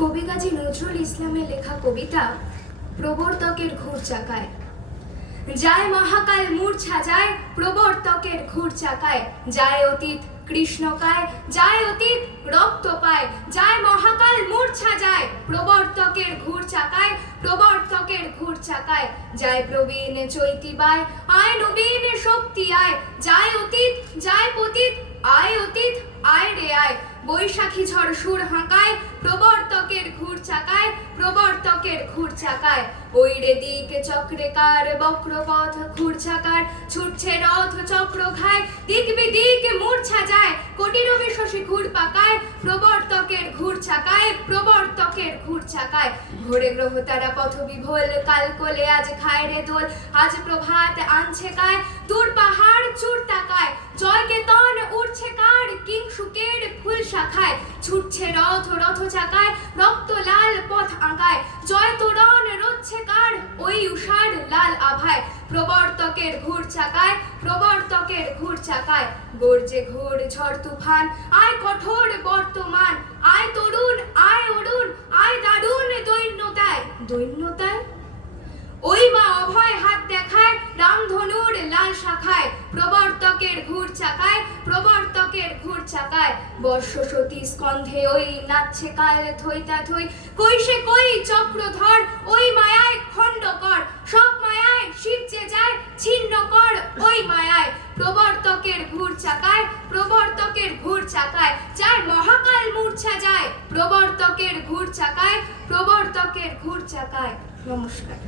কবি কাজী নজরুল ইসলামের লেখা কবিতা প্রবর্তকের ঘুর চাকায়। যায় মহাকাল মূর্ছা যায় প্রবর্তকের ঘুর চাকায়, যায় অতীত কৃষ্ণকায়, যায় অতীত রক্ত পায়, যায় মহাকাল মূর্ছা যায় প্রবর্তকের ঘুর চাকায়, প্রবর্তকের ঘুর চাকায়, যায় প্রবীণ চৈতিবায় আয় নবীন শক্তি আয়, যায় অতীত যায় পতীত আয় অতীত আয় রে আয়, বৈশাখী ঝড় সুর হাঁকায় প্রবর্তকের ঘুর চাকায়, প্রবর্তকের ঘুর চাকায়, ওই রে দিকে চক্রেকার বক্রপথ ঘুর চাকার, ছুটছে রথ চক্র ঘায় দিক বিদিক মূর্ছা যায়, কোটি রবি শশী ঘুর পাকায় প্রবর্তকের ঘুর চাকায়, প্রবর্তকের ঘুর চাকায়, ঘোরে গ্রহ তারা পথ বিভোল কাল কোলে আজ খায় রে দোল, আজ প্রভাত আনছে কায় দূর পাহাড় চূড় তাকায়, জয় কেতন উঠছে কার কিংসুকের ফুল শাখায়, ছুটছে রথ রথ চাকায় রক্ত লাল পথ আঁকায়, জয় তোরণ রোচ্ছে কার ওই উষার লাল আভায় প্রবর্তকের ঘুর চাকায়, প্রবর্তকের ঘুর চাকায়, গর্জে ঘোর ঝড় তুফান আয় কঠোর বর্তমান, আয় তরুণ আয় অরুণ আয় দারুণ দৈন্যতায়, দৈন্যতায় ওই মা অভয় হাত দেখায় রামধনুর লাল শাখায় প্রবর্তকের ঘুর চাকায়, প্রবর্তকের ঘুর চাকায়, বর্ষ সতী স্কন্ধে ওই নাচছে কাল থইতা থই, কই সে কই চক্রধর ওই মায়ায় খণ্ড কর, সব মায়ায় শিব যে যায় ছিন্ন কর ওই মায়ায় প্রবর্তকের ঘুর চাকায়, প্রবর্তকের ঘুর চাকায়, যায় মহাকাল মূর্ছা যায় প্রবর্তকের ঘুর চাকায়, প্রবর্তকের ঘুর চাকায়। নমস্কার।